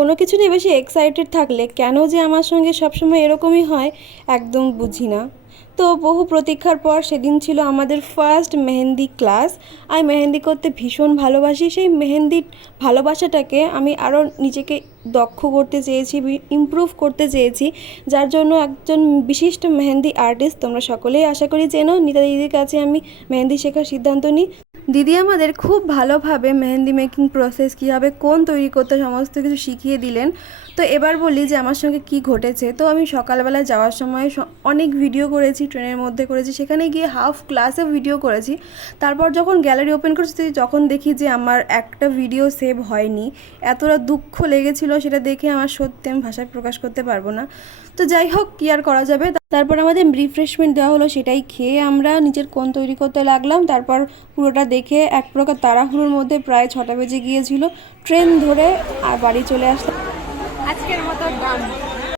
কোনো কিছু নিয়ে বেশি এক্সাইটেড থাকলে কেন যে আমার সঙ্গে সবসময় এরকমই হয় একদম বুঝি না। তো বহু প্রতীক্ষার পর সেদিন ছিল আমাদের ফার্স্ট মেহেন্দি ক্লাস। আমি মেহেন্দি করতে ভীষণ ভালোবাসি, সেই মেহেন্দির ভালোবাসাটাকে আমি আরও নিজেকে দক্ষ করতে চেয়েছি, ইমপ্রুভ করতে চেয়েছি, যার জন্য একজন বিশিষ্ট মেহেন্দি আর্টিস্ট তোমরা সকলেই আশা করি চেনো, নিতা দিদির কাছে আমি মেহেন্দি শেখার সিদ্ধান্ত নিই। দিদি আমাদের খুব ভালোভাবে মেহেন্দি মেকিং প্রসেস কীভাবে কোন তৈরি করতে সমস্ত কিছু শিখিয়ে দিলেন। তো এবার বলি যে আমার সঙ্গে কি ঘটেছে। তো আমি সকালবেলা যাওয়ার সময় অনেক ভিডিও করেছি, ট্রেনের মধ্যে করেছি, সেখানে গিয়ে হাফ ক্লাসে ভিডিও করেছি। তারপর যখন গ্যালারি ওপেন করেছি যখন দেখি যে আমার একটা ভিডিও সেভ হয়নি, এতটা দুঃখ লেগেছিল সেটা দেখে আমার সত্যি আমি ভাষায় প্রকাশ করতে পারবো না। তো যাই হোক, কি আর করা যাবে। তারপর আমাদের রিফ্রেশমেন্ট দেওয়া হলো, সেটাই খেয়ে আমরা নিজের কোণ তৈরি করতে লাগলাম। তারপর পুরোটা দেখে এক প্রকার তাড়াহুড়োর মধ্যে প্রায় 6টা বেজে গিয়েছিল, ট্রেন ধরে আর বাড়ি চলে আসলাম। আজকের মতো গান।